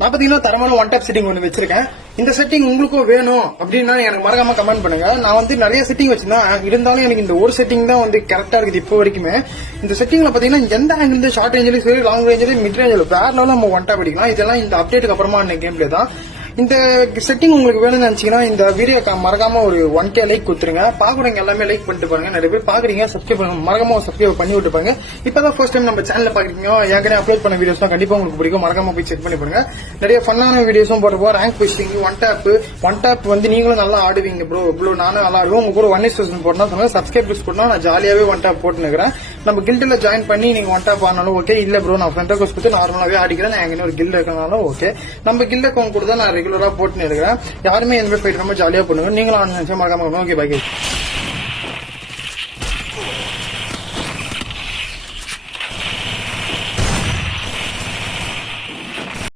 நான் பாத்தீங்கன்னா தரமான ஒன் டாப் செட்டிங் ஒன்று வச்சிருக்கேன். இந்த செட்டிங் உங்களுக்கும் வேணும் அப்படின்னா எனக்கு மறக்காம கமெண்ட் பண்ணுங்க. நான் வந்து நிறைய செட்டிங் வச்சிருந்தேன், இருந்தாலும் எனக்கு இந்த ஒரு செட்டிங் தான் வந்து கரெக்டா இருக்குது இப்போ வரைக்குமே. இந்த செட்டிங்ல பாத்தீங்கன்னா எந்த ஆங்கிள் ஷார்ட் ரேஞ்சிலும் சரி, லாங் ரேஞ்சிலும், மிட் ரேஞ்சில் வேற லெவலில் நம்ம ஒன் டாப் அடிக்கலாம். இதெல்லாம் இந்த அப்டேட்டுக்கு அப்புறமா கேம் பிளே தான். இந்த செட்டிங் உங்களுக்கு வேணும்னு நினைச்சீங்கன்னா இந்த வீடியோ மறக்காம ஒரு 1K லைக் கொடுத்துருங்க. பாக்குறவங்க எல்லாமே லைக் பண்ணிட்டு பாருங்க. நிறைய பேர் பாக்குறீங்க, சப்ஸ்கிரைப் பண்ணுங்க, மறக்காம சப்ஸ்கிரைப் பண்ணி விட்டு பாருங்க. இப்பதான் ஃபர்ஸ்ட் டைம் நம்ம சேனல்ல பாக்குறீங்க, ஏற்கனவே அப்லோட் பண்ண வீடியோஸ் தான் கண்டிப்பா உங்களுக்கு பிடிக்கும். மறக்காம போய் செக் பண்ணி பாருங்க. நிறைய ஃபன்னான வீடியோஸும் போடுறப்போ ரேங்க் புஷிங், ஒன் டாப் வந்து நீங்களும் நல்லா ஆடுவீங்க ப்ரோ. நானும் நல்லா ஆடுவோம். உங்க கூட 1:1 போட்டா சொல்லுங்க. சப்ஸ்கிரைபர்ஸ் போட்டா நான் ஜாலியாவே ஒன் டாப் போட்டு நிக்கிறேன். நம்ம கில்ட்ல ஜாயின் பண்ணி நீங்க ஒன் டாப் ஆனாலும் ஓகே. இல்ல ப்ரோ நான் ஃப்ரெண்ட் கோர்ஸ் கொடுத்து நார்மலாவே ஆடிக்கிறேன், நான் எங்க ஒரு கில்ட் இருக்கனாலும் ஓகே. நம்ம கில்ட் அக்கௌண்ட் கூட தான் நான் ரெகுலரா போட்டு இருக்கிறேன். யாருமே எந்த ஃபைட் ரொம்ப ஜாலியா பண்ணுங்க. நீங்களும் மறக்காம ஓகே பாய்.